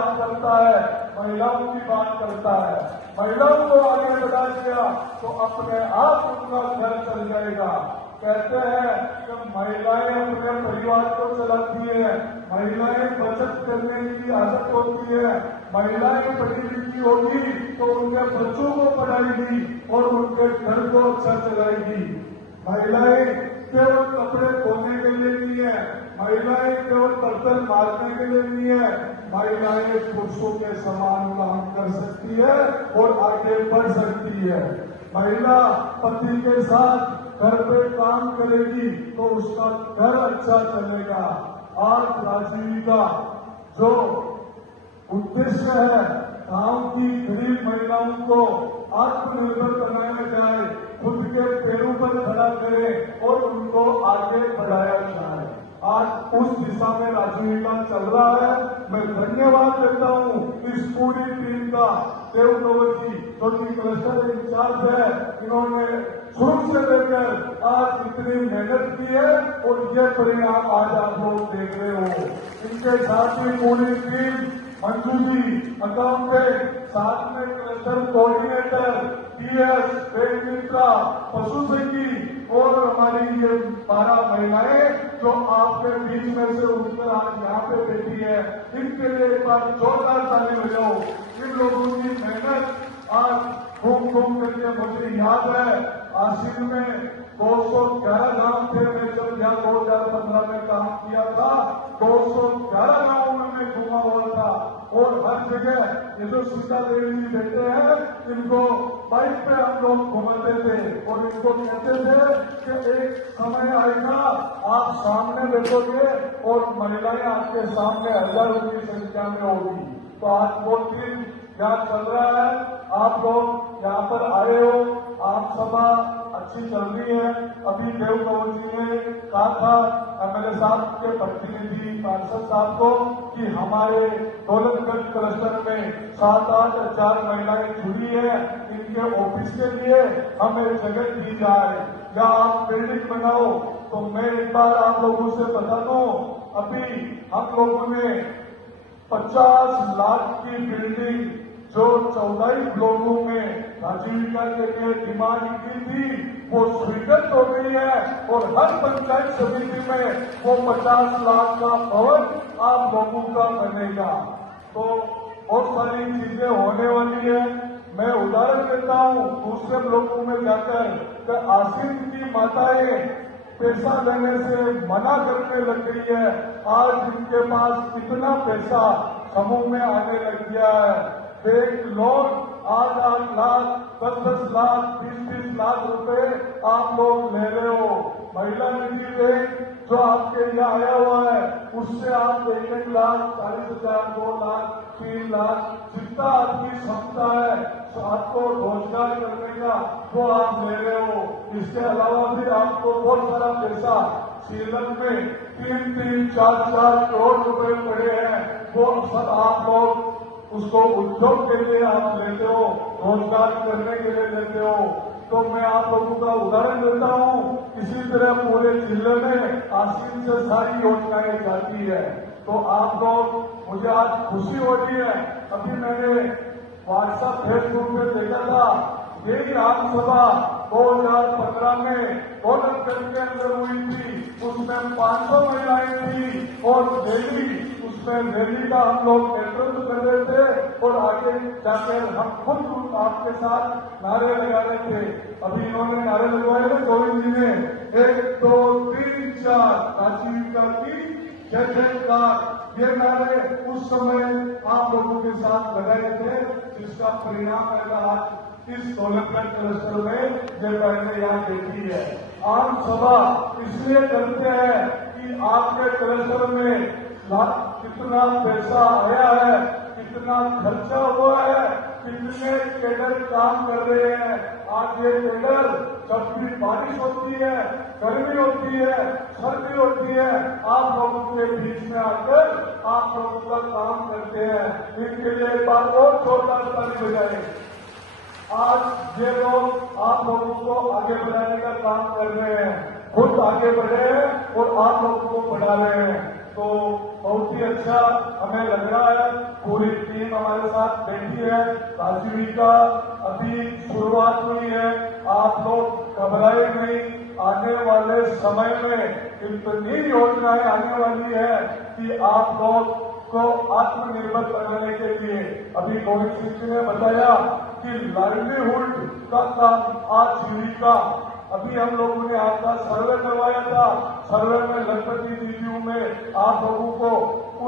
बात करता है, महिलाओं की बात करता है। महिलाओं को आगे बढ़ा दिया तो अपने आप उनका घर चल जाएगा। कहते हैं कि महिलाएं अपने परिवार को चलाती है, महिलाएं बचत करने की आदत होती है, महिलाएं पढ़ी लिखी होगी तो उनके बच्चों को पढ़ाएगी और उनके घर को अच्छा चलाएगी। महिलाएं केवल कपड़े धोने के लिए नहीं है, महिलाएं केवल बर्तन मारने के लिए नहीं है, महिलाएं पुरुषों के समान काम कर सकती है और आगे बढ़ सकती है। महिला पति के साथ घर पे काम करेगी तो उसका घर अच्छा चलेगा। आज राजीविका जो उद्देश्य है गांव की गरीब महिलाओं को आत्मनिर्भर बनाया जाए, खुद के पैरों पर खड़ा करें और उनको आगे बढ़ाया जाए, आज उस दिशा में राजीविका चल रहा है। मैं धन्यवाद देता हूं इस पूरी टीम का। देवनोवर जी जो कि क्लस्टर इंचार्ज है, इन्होंने शुरू से लेकर आज इतनी मेहनत की है और ये परिणाम आज आप लोग देख रहे हो। इनके साथ ही पूरी टीम, मंजू जी अकाउंटेंट, साथ में क्लस्टर कोऑर्डिनेटर, पीएस, पेट मित्रा, पशु सखी और हमारी ये 12 महिलाएं जो आपके बीच में से उठकर आज यहाँ पे बैठी है, इनके लिए एक बार जोरदार ताली बजाओ। इन लोगों की मेहनत आज घूम घूम करके मुझे याद है आसिन में 211 गांव थे। मैं जब यहाँ 2015 में काम किया था 211 गांवों में मैं घुमा हुआ था और हर जगह ये जो सीता देवी जी बैठे हैं इनको बाइक पे हम लोग घुमाते थे और इनको कहते थे कि एक समय आएगा आप सामने बैठोगे और महिलाएं आपके सामने हजारों की संख्या में होगी। तो आज वो दिन यहाँ चल रहा है, आप लोग यहाँ पर आए हो, आप सभा अच्छी चल रही है। अभी देव कंवर जी ने कहा था एमएलए साहब के प्रतिनिधि पार्षद साहब को कि हमारे दौलतगंज क्लस्टर में 7-8 हजार महिलाएं जुड़ी है, इनके ऑफिस के लिए हमें जगह दी जाए या आप बिल्डिंग बनाओ। तो मैं एक बार आप लोगों से बता दूं, अभी हम लोगों ने 50 लाख की बिल्डिंग जो 14 ब्लॉकों में राजीविका के लिए डिमांड की थी वो स्वीकृत हो गई है और हर पंचायत समिति में वो 50 लाख का भवन आप लोगों का बनेगा। तो बहुत सारी चीजें होने वाली है। मैं उदाहरण देता हूँ दूसरे ब्लॉकों में जाकर कि आसिन की माताएं पैसा देने से मना करने लग गई है। आज इनके पास इतना पैसा समूह में आने लग गया है। बैंक लोन 8-8 लाख, 10-10 लाख, 20-20 लाख रुपए आप लोग ले रहे हो। महिला निधि बैंक जो आपके यहाँ आया हुआ है उससे आप 1 लाख, 40,000, 2 लाख, 3 लाख जितना आपकी क्षमता है आपको रोजगार करने का वो आप ले रहे हो। इसके अलावा भी आपको बहुत सारा पैसा सीलन में 3-3, 4-4 करोड़ रुपए पड़े हैं, वो सब आप लोग उसको उद्योग के लिए आप लेते हो, रोजगार करने के लिए लेते हो। तो मैं आप लोगों का उदाहरण देता हूँ, इसी तरह पूरे जिले में आसिन से सारी योजनाएं जाती है। तो आप लोग, मुझे आज खुशी हो रही है। अभी मैंने व्हाट्सएप फेसबुक पे देखा था यही आमसभा 2015 में दौलतगंज के अंदर हुई थी, उसमें 500 महिलाएं थी और उसमें रैली का हम लोग नेतृत्व कर रहे थे और आगे जाकर हम खुद आपके साथ नारे लगा रहे थे। अभी इन्होंने नारे लगवाए थे गोविंद जी ने 1, 2, 3, 4 राजीविका की जय जयकार, ये नारे उस समय आप लोगों के साथ लगाए थे, जिसका परिणाम है आज इस दौलतगंज क्लस्टर में ये मैंने यहाँ देखी है। आम सभा इसलिए करते हैं कि आपके क्लस्टर में कितना पैसा आया है, कितना खर्चा हुआ है, कितने कैडर काम कर रहे हैं। आज ये कैडर जब भी बारिश होती है, गर्मी होती है, सर्दी होती है, आप लोगों के बीच में आकर आप लोगों का काम करते हैं। इनके लिए एक बार और जोरदार ताली बजाएं। आज ये लोग आप लोगों को आगे बढ़ाने का काम कर रहे हैं, खुद आगे बढ़े हैं और आप लोगों को बढ़ा रहे हैं। तो बहुत ही अच्छा हमें लग रहा है। पूरी टीम हमारे साथ बैठी है। आजीविका अभी शुरुआत हुई है, आप लोग घबराए नहीं। आने वाले समय में इतनी योजनाएं आने वाली है कि आप लोग को आत्मनिर्भर बनाने के लिए, अभी गोविंद सिंह जी ने बताया कि लाइवलीहुड का काम आजीविका, अभी हम लोगों ने आपका सर्वे करवाया था। सर्वे में लखपति दीदियों में आप लोगों को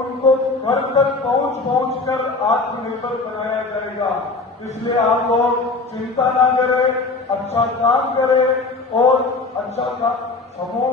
उनको घर तक पहुंच कर आत्मनिर्भर बनाया जाएगा। इसलिए आप लोग चिंता ना करें, अच्छा काम करें और अच्छा काम समूह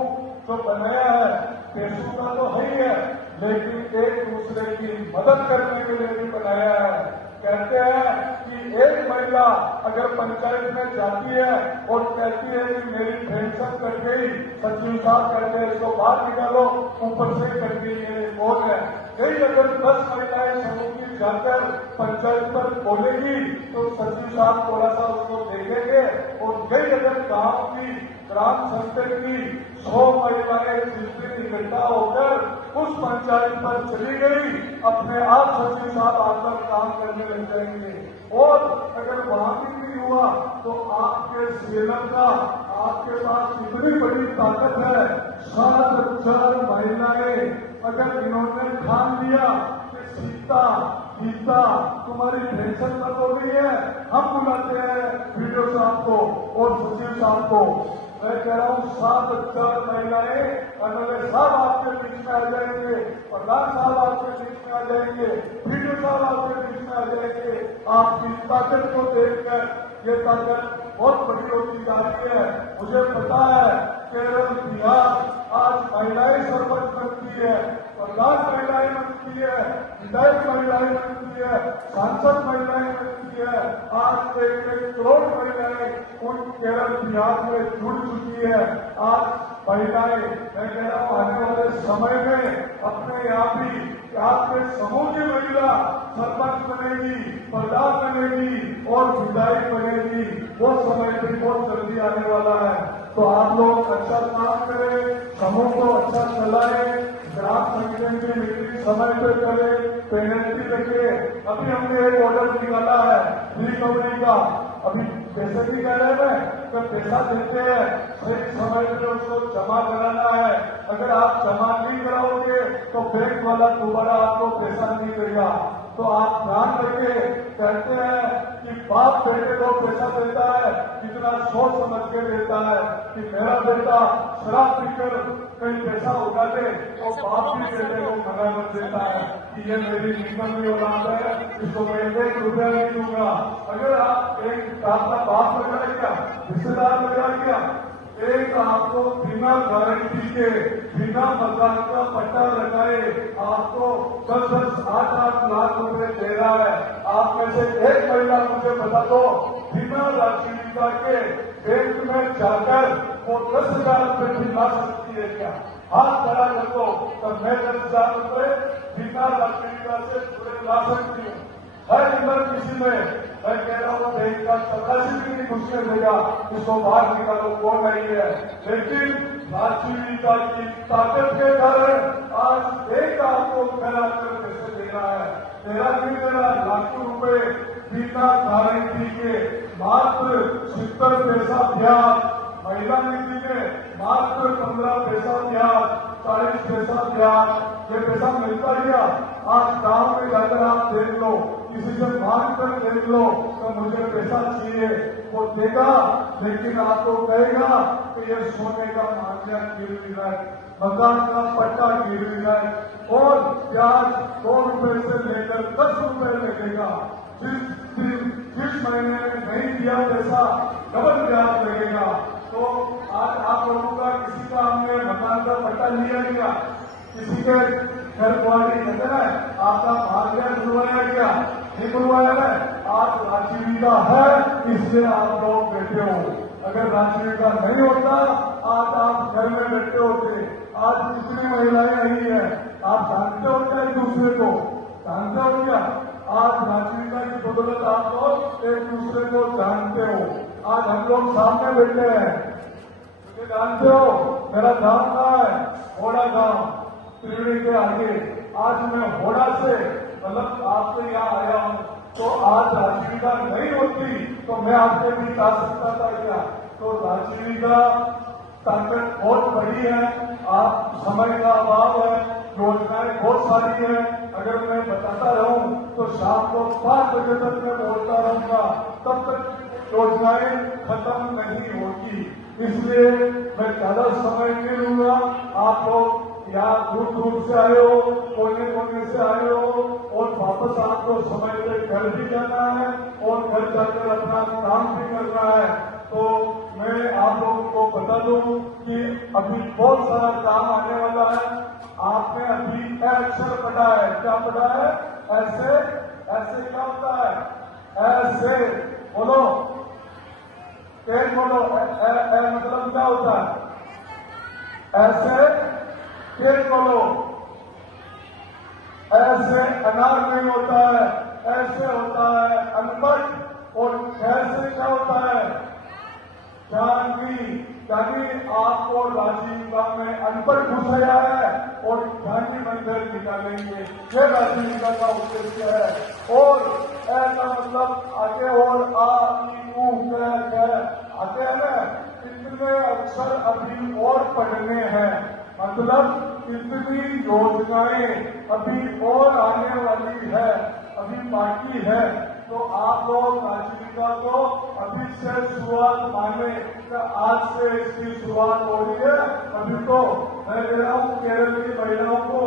जो बनाया है, पैसों का तो है ही है, लेकिन एक दूसरे की मदद करने के लिए भी बनाया है। कहते हैं कि एक महिला अगर पंचायत में जाती है और कहती है कि मेरी पेंशन कट गई, सचिव साहब कहते हैं इसको बाहर निकालो, ऊपर से कट गई, ये कौन है? कई अगर 10 महिलाएं समूह की जाकर पंचायत पर बोलेगी तो सचिव साहब थोड़ा सा उसको देखेंगे। और कई अगर गांव की ग्राम संस्था की 100 महिलाएं जिस दिन इकट्ठा होकर उस पंचायत पर चली गई, अपने आप सचिव साहब आकर काम करने लग जाएंगे। और अगर वहां भी हुआ तो आपके सेलर का आपके पास इतनी बड़ी ताकत है, 7,000 महिलाएं अगर इन्होंने ठान लिया कि सीता गीता तुम्हारी पेंशन तक हो गई है, हम बुलाते हैं वीडियो साहब को और सचिव साहब को। मैं कह रहा हूं 7,000 महिलाएं एमएलए साहब आपके बीच में आ जाएंगे, प्रधान साहब आपके बीच में आ जाएंगे, वीडियो साहब आपके बीच में आ जाएंगे। आपकी ताकत को देखकर ये ताकत बहुत बड़ी होती जा रही है। मुझे पता है केरल, बिहार आज महिलाएं सरपंच बनती है, प्रधान महिलाएं बनती है, विधायक महिलाएं बनती है, सांसद महिलाएं बनती है। आज 1 करोड़ महिलाएं उन केरल बिहार में जुड़ चुकी है। आज महिलाएं, मैं कह रहा हूं आने वाले समय में अपने आप ही आपके समूह की महिला सरपंच बनेगी, प्रधान बनेगी और विधायक बनेगी। वो समय भी बहुत जल्दी आने वाला है। तो आप लोग अच्छा काम करें, समूह को अच्छा चलाएं, ग्राम संगठन की मीटिंग समय पर करें, पेनल्टी रखे। अभी हमने एक ऑर्डर निकाला है रिकवरी का, अभी पैसे निकाले हैं तो पैसा देते हैं, एक समय पर उसको जमा कराना है। अगर आप जमा नहीं कराओगे तो बैंक वाला दोबारा आपको पैसा नहीं देगा। तो आप ध्यान रखिए, कहते हैं कि बाप बेटे को पैसा देता है, इतना सोच समझ के देता है कि मेरा बेटा शराब पीकर कहीं पैसा उठा दे तो बाप भी बेटे को मना कर देता है कि ये मेरी जीवन की औलाद है, इसको मैं 1 रुपया नहीं दूंगा। अगर आप एक अपना बाप लगा दिया, रिश्तेदार लगा दिया, एक आपको बिना गारंटी के, बिना मकान का पट्टा लगाए आपको 10-10, 8-8 लाख रुपए दे रहा है। आप में से एक महिला मुझे बता दो, बिना राजनीतिका के बैंक में जाकर वो 10,000 रुपए भी ला सकती है क्या? हाथ खड़ा कर दो तो मैं 10,000 रुपए बिना राजनीतिका से जुड़े ला सकती हूँ। हर इमरजेंसी में मैं कह रहा हूँ बैंक का 87 भी नहीं घुसने देगा, इसको बाहर निकालो, वो नहीं है। लेकिन राजनीतिका की ताकत के कारण आज एक आपको फैला कर पैसे दे रहा है, तेरा नहीं दे रहा, लाखों रुपए बिना गारंटी के मात्र 70 पैसा ब्याज, महिला निधि में मात्र 15 पैसा ब्याज, 40 पैसा ब्याज, ये पैसा मिलता गया। आज गांव में जाकर आप देख लो, किसी से मांग कर देख लो तो मुझे पैसा चाहिए, वो देगा, लेकिन आपको कहेगा कि ये सोने का मांझा गिरवी है, मकान का पट्टा गिरवी है और ब्याज 2 रुपए से लेकर 10 रुपए लगेगा। जिस महीने में नहीं दिया पैसा डबल ब्याज लगेगा। तो आज आप लोगों का किसी का हमने मकान का पट्टा लिया गया, किसी के घर क्वालिटी कहते हैं आपका भाग्य खुलवाया गया, नहीं खुलवाया है। आज आजीविका है इसलिए आप लोग बैठे हो, अगर आजीविका नहीं होता आज आप घर में बैठे होते। आज कितनी महिलाएं आई है, आप जानते हो क्या एक दूसरे को? जानते हो क्या? आज आजीविका की बदौलत आप लोग एक दूसरे को जानते हो। आज हम लोग सामने बैठे हैं, जानते हो मेरा गांव कहाँ है? घोड़ा गांव। त्रिवेणी के आगे आज मैं होड़ा से मतलब आपसे यहाँ आया हूँ, तो आज राजवीरा नहीं होती तो मैं आपके बीच आ सकता था क्या? तो राजवीरा ताकत बहुत बड़ी है, आप समय का अभाव है, योजनाएं बहुत सारी है, अगर मैं बताता रहूं तो शाम को 5 बजे तक मैं बोलता रहूंगा, तब तक योजनाएं खत्म नहीं होगी। इसलिए मैं ज्यादा समय नहीं लूंगा। आप लोग यहाँ दूर दूर से आए हो, कोने कोने से आए हो और वापस आपको समय पे घर भी जाना है और घर जाकर अपना काम भी करना है। तो मैं आप लोगों को बता दूं कि अभी बहुत सारा काम आने वाला है। आपने अभी अक्षर पढ़ा है, क्या पढ़ा है? ऐसे ऐसे क्या होता है? ऐसे बोलो, तेज बोलो, मतलब क्या होता है? ऐसे तेज बोलो, ऐसे अनार नहीं होता है, ऐसे होता है अनपढ़। और ऐसे क्या होता है? जानवी। यानी आपको राजीविका में अनपढ़ घुसाया है और जानवी मंदिर निकालेंगे, ये राजीविका का उद्देश्य है। और ऐसा मतलब आगे और आते हैं ना, इतने अक्षर अभी और पढ़ने हैं, मतलब इतनी योजनाएं अभी और आने वाली है, अभी बाकी है। तो आप लोग राजनीतिका को अभी से शुरुआत माने, आज से इसकी शुरुआत हो रही है। अभी तो मैं कह रहा हूँ केरल की महिलाओं को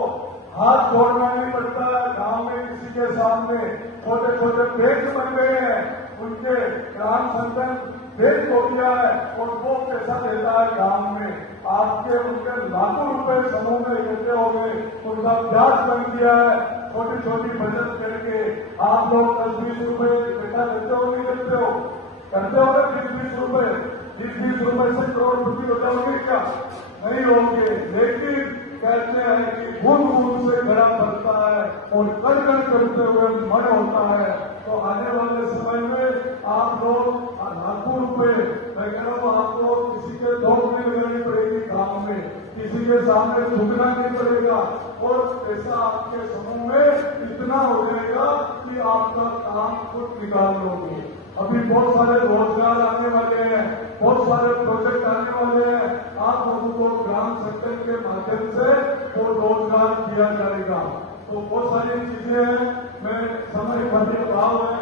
हाथ जोड़ना नहीं पड़ता है, गांव में किसी के सामने छोटे छोटे बेंच बन गए हैं, उनके ग्राम संगठन बेंच हो गया है और वो पैसा देता है गांव में। आपके उनके लाखों रुपए समूह में इकट्ठे हो गए, उनका ब्याज बन गया है। छोटी छोटी बचत करके आप लोग 10-20 रुपए बेटा देते हो, नहीं देते हो? करते हो ना 20-20 रुपए, 20-20 रुपए से करोड़पति हो जाओगे क्या? नहीं होंगे। लेकिन कहते हैं कि बूंद बूंद से घड़ा भरता है और कण कण करते हुए मन होता है। तो आने वाले समय में आप लोग लाखों रुपए, मैं कह रहा हूँ आपको किसी के दौड़ नहीं लगानी पड़ेगी, गांव में किसी के सामने झुकना नहीं पड़ेगा और पैसा आपके समूह में इतना हो जाएगा कि आपका काम खुद निकाल लोगे। अभी बहुत सारे रोजगार आने वाले हैं, बहुत सारे प्रोजेक्ट आने वाले हैं। आप लोगों को ग्राम संगठन के माध्यम से वो रोजगार दिया जाएगा। तो बहुत सारी चीजें हैं, मैं समय भर अभाव है,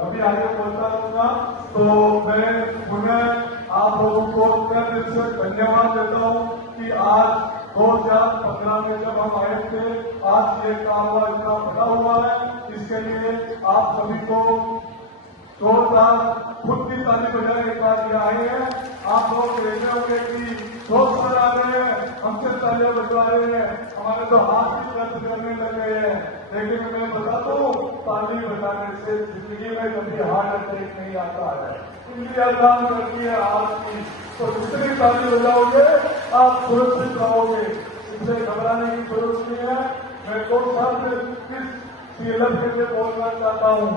अभी आगे बोलता रहूंगा। तो मैं पुनः आप लोगों को तहे दिल से धन्यवाद देता हूं कि आज 2015 में जब हम आए थे, आज ये काम इतना बड़ा हुआ है। इसके लिए आप सभी को जोरदार खुद की ताली बजाने के बाद ये आए हैं। आप लोग देख रहे होंगे कि दोस्त सर आ रहे हैं, हमसे तालियां बजवा रहे हैं, हमारे तो हाथ भी दर्द करने लगे हैं। लेकिन मैं बता दूं, ताली बजाने से जिंदगी में कभी हार्ट अटैक नहीं आता है। इंडिया काम करती है आज की, तो जितनी ताली बजाओगे आप सुरक्षित रहोगे, इससे घबराने की जरूरत नहीं है। मैं 2 साल से इस सीएलएफ के लिए बोलना चाहता हूं,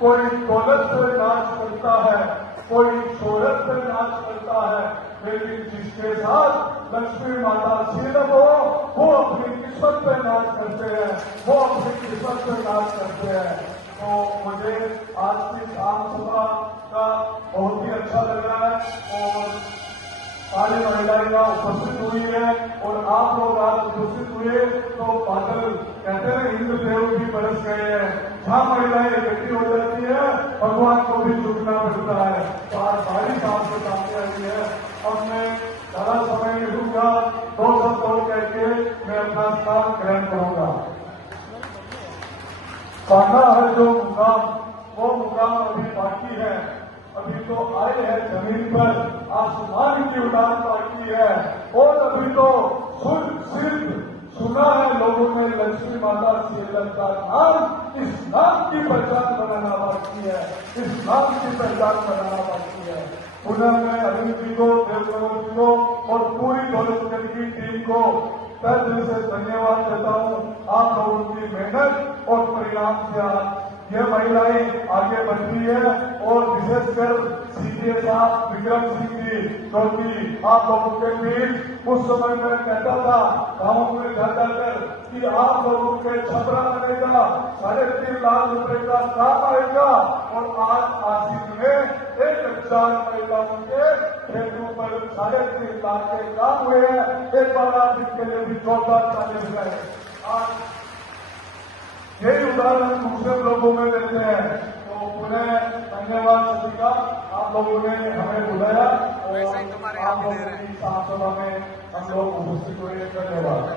कोई दौलत से नाच करता है, कोई शोहरत से नाच करता है, लेकिन जिसके साथ लक्ष्मी माता सीएलएफ हो, वो अपनी किस्मत पे नाच करते हैं, वो अपनी किस्मत पे नाच करते हैं। तो मुझे आज की शाम सभा का बहुत ही अच्छा लग रहा है और सारी महिलाएं यहाँ उपस्थित हुई है और आप लोग आज उपस्थित हुए तो बादल कहते हैं इंद्रदेव भी बरस गए हैं। जहाँ महिलाएं इकट्ठी हो जाती है, भगवान को भी झुकना पड़ता है। तो आज बारिश आपके सामने आई है। अब मैं ज्यादा समय नहीं लूंगा, 2 शब्द और कह के मैं अपना स्थान ग्रहण करूंगा। पाना है जो मुकाम, वो मुकाम अभी बाकी है। अभी तो आए हैं जमीन पर, आसमान की उड़ान बाकी है और अभी तो सिर्फ सुना है लोगों ने लक्ष्मी माता सीएलएफ का नाम, इस नाम की पहचान बनाना बाकी है, इस नाम की पहचान बनाना बाकी है। पुनः मैं अरविंद जी को, देवगौर जी को और पूरी दौलतगंज की टीम को तहे दिल से धन्यवाद देता हूं। आप लोगों की मेहनत और परिणाम से आज ये महिलाएं आगे बढ़ रही है और विशेषकर सीडीए साहब विक्रम सिंह जी क्योंकि आप लोगों के बीच उस समय में कहता था गाँव में जाकर कि आप लोगों के छपरा बनेगा, 3.5 लाख रुपए का काम आएगा। और आज आसिफ में 1,000 महिलाओं के खेतों पर 3.5 लाख के काम हुए हैं। एक बार आप इनके लिए भी जोरदार ताली बजाएं। आज यही उदाहरण दूसरे लोगों में देते हैं। तो पुनः धन्यवाद सभी का, आप लोगों ने हमें बुलाया और आप लोगों की साफ सभा में हम लोग उपस्थित हुए। धन्यवाद।